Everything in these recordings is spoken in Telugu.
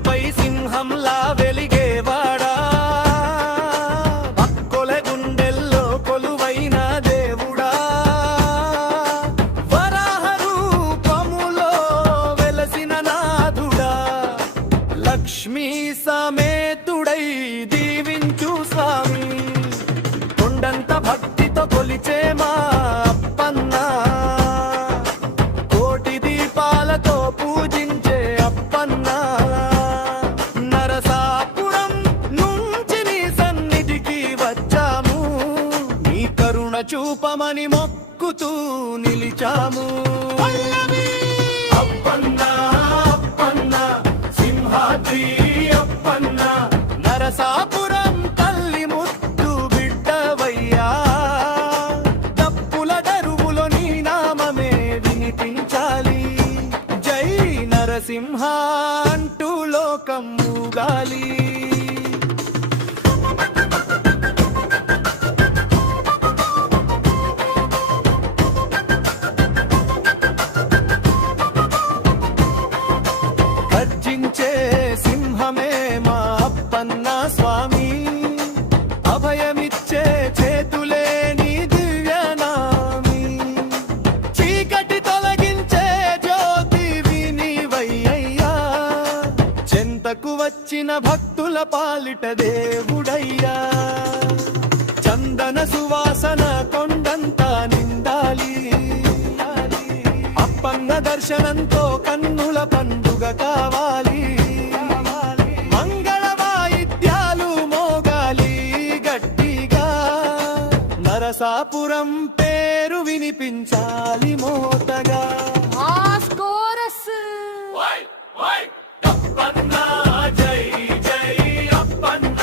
కొండపై సింహంలా వెలిగేవాడా, భక్తుల గుండెల్లో కొలువైన దేవుడా, వరాహ రూపములో వెలసిన నాథుడా, లక్ష్మీ సమేతుడై దీవించు స్వామి. కొండంత భక్తితో కొలిచే మా అప్పన్న, కోటి దీపాలతో పూజించే అప్పన్న, నరసాపురం నుంచి నీ సన్నిధికి వచ్చాము, నీ కరుణ చూపమని మొక్కుతూ నిలిచాము. అప్పన్న అప్పన్న సింహాద్రి అప్పన్న, నరసాపురం తల్లి ముద్దు బిడ్డవయ్యా, దప్పుల దరువులో నీ నామమే వినిపించాలి. జై నరసింహ అంటూ లోకం ఊగాలి. గర్జించే సింహమే మా అప్పన్న స్వామి, అభయమిచ్చే చేతులే నీ దివ్యనామి, చీకటి తొలగించే జ్యోతివి నీవయ్యా, చెంతకు వచ్చిన భక్తుల పాలిట దేవుడయ్యా, చందన సువాసన కొండంతా నిండాలి, అప్పన్న దర్శనంతో కన్నుల పండుగ కావాలి, మంగళ వాయిద్యాలు మోగాలి గట్టిగా, నరసాపురం పేరు వినిపించాలి మోతగా. అప్పన్న జై జై అప్పన్న,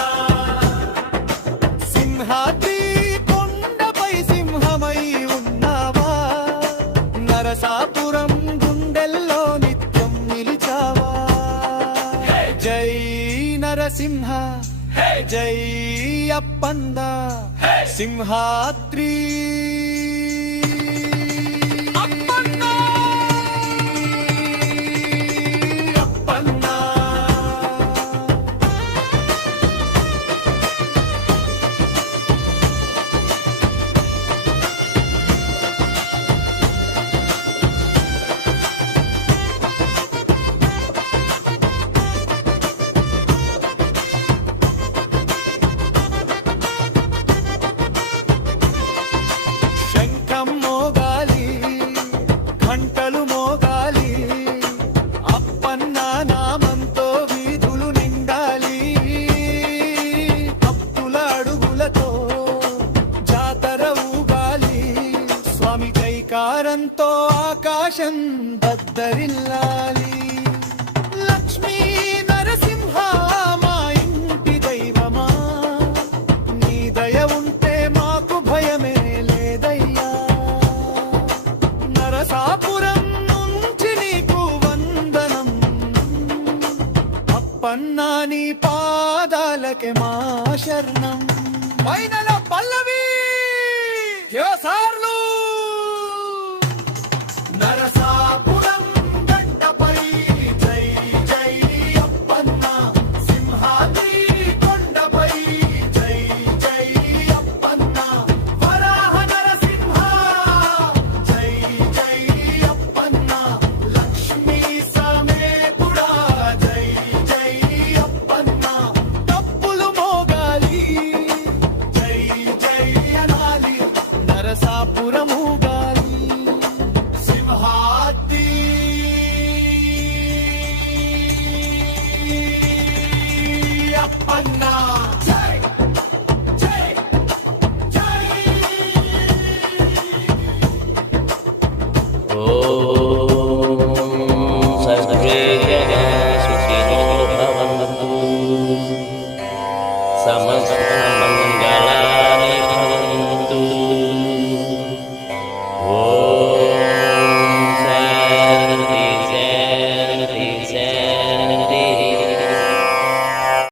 సింహాద్రి కొండపై సింహమై ఉన్నావా, నరసాపురం గుండెల్లో నిత్యం నిలిచావా. జై నరసింహ జై అప్పన్న సింహాద్రి. గంటలు మోగాలి, అప్పన్న నామంతో వీధులు నిండాలి, భక్తుల అడుగులతో జాతర ఊగాలి, స్వామి జైకారంతో ఆకాశం దద్దరిల్లాలి. లక్ష్మీ నరసింహ మా ఇంటి దైవమా, నీ దయ ఉంటే మాకు భయమే లేదయ్యా, నరసాపురం నుంచి నీకు వందనం, అప్పన్నా నీ పాదాలకే మా శరణం. పైనల పల్లవి సార్లు నరసాపురం గడ్డపై జై జై అప్పన్న, సింహాద్రి కొండపై జై జై అప్పన్న, వరాహ నరసింహ జై జై అప్పన్న, లక్ష్మీ సమేతుడా జై జై అప్పన్న, తప్పులు మోగాలి జై జై అనాలి, నరసాపురము గాలి, సింహాద్రి అప్పన్న.